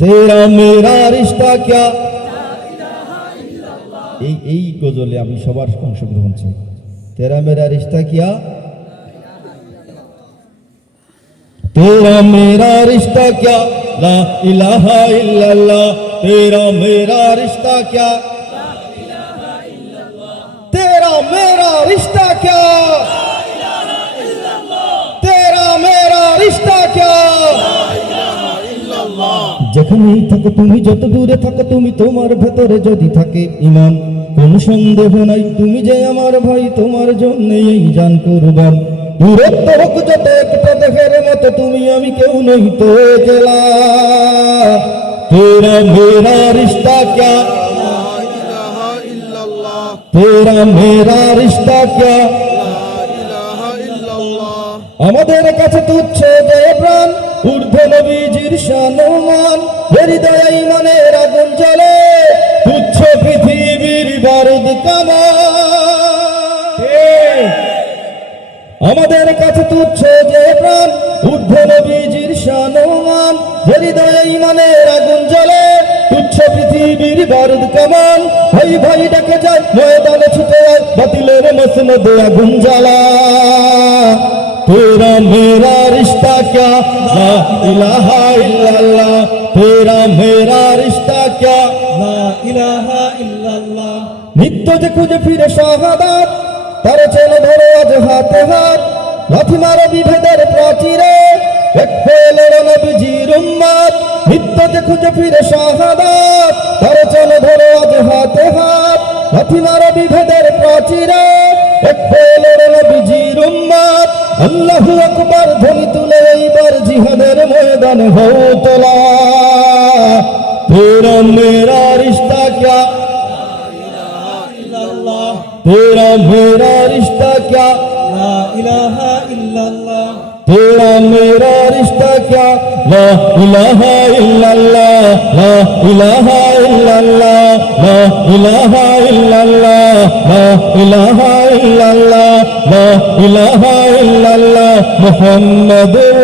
तेरा मेरा रिश्ता क्या এই গজলে আমি সবার অংশগ্রহণ চাই। तेरा मेरा रिश्ता क्या तेरा मेरा रिश्ता क्या ला इलाहा इल्लल्लाह तेरा मेरा रिश्ता क्या तेरा मेरा रिश्ता क्या तेरा मेरा रिश्ता क्या যেখানেই থাকো তুমি, যত দূরে থাকো তুমি, তোমার ভেতরে যদি থাকে ঈমান, কোনো সন্দেহ নাই তুমি যে আমার ভাই, তোমার জন্য এই জান কুরবান। দূরত্ব হোক যত একটা দেহের মতো, তুমি আমি কেউ নই তো একলা। तेरा मेरा रिश्ता क्या तेरा मेरा रिश्ता क्या আমাদের কাছে তুচ্ছ যে প্রাণ, ঊর্ধ্ব নবীজির শানমান, হৃদয়ে ঈমানের আগুন জ্বলে, তুচ্ছ পৃথিবীর বারুদ কামান। আমাদের কাছে তুচ্ছ যে প্রাণ, ঊর্ধ্ব নবীজির শানমান, হৃদয়ে ঈমানের আগুন জ্বলে, তুচ্ছ পৃথিবীর বারুদ কামান। ভাই ভাই ডাকে যায়, ময়দানে ছুটে আয়, বাতিলের মসনদে আগুন জ্বালা। तेरा मेरा रिश्ता क्या ला इलाहा इल्लल्लाह तेरा मेरा रिश्ता क्या ला इलाहा इल्लल्लाह। নিত্য যে খুঁজে ফিরে শাহাদাত, তার চেনে ধরো আজ হাতে হাত, লাথি মারো বিভেদের প্রাচীরে, এক হয়ে লড়ো নবীজির উম্মত। নিত্য যে খুঁজে ফিরে শাহাদাত, তার চেনে ধরো আজ হাতে হাত, লাথি মারো বিভেদের প্রাচীরে, এক হয়ে লড়ো নবীজির উম্মত। আল্লাহু আকবার ধ্বনি তুলে এইবার জিহাদের ময়দানে হও তোলা। तेरा मेरा रिश्ता क्या तेरा मेरा रिश्ता क्या ला इलाहा इल्लल्लाह तेरा मेरा रिश्ता क्या ला इलाहा इल्लल्लाह ला इलाहा इल्लल्लाह ला इलाहा इल्लल्लाह ला इलाहा इल्लल्लाह ला इलाहा इल्लल्लाह मुहम्मदुर